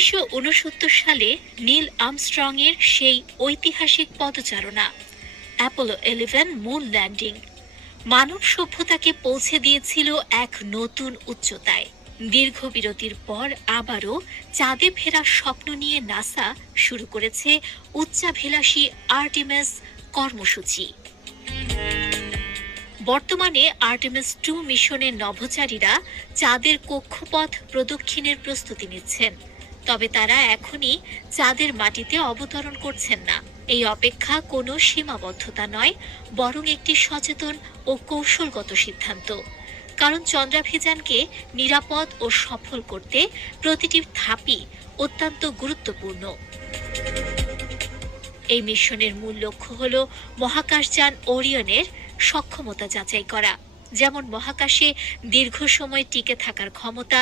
১৯৬৯ সালে Neil Armstrong এর সেই ঐতিহাসিক পদচারণা, অ্যাপোলো 11 মুন ল্যান্ডিং মানব সভ্যতাকে পৌঁছে দিয়েছিল এক নতুন উচ্চতায়। দীর্ঘ বিরতির পর আবারও চাঁদে ফেরার স্বপ্ন নিয়ে নাসা শুরু করেছে উচ্চাভিলাষী আর্টেমিস কর্মসূচি। বর্তমানে আর্টেমিস 2 মিশনের নভোচারীরা চাঁদের কক্ষপথ প্রদক্ষিণের প্রস্তুতি নিচ্ছেন, তবে তারা এখনই চাঁদের মাটিতে অবতরণ করছেন না। এই অপেক্ষা কোনো সীমাবদ্ধতা নয়, বরং একটি সচেতন ও কৌশলগত সিদ্ধান্ত। কারণ চন্দ্রাভিযানকে নিরাপদ ও সফল করতে প্রতিটি ধাপই অত্যন্ত গুরুত্বপূর্ণ। এই মিশনের মূল লক্ষ্য হল মহাকাশযান ওরিয়নের সক্ষমতা যাচাই করা, যেমন মহাকাশে দীর্ঘ সময় টিকে থাকার ক্ষমতা,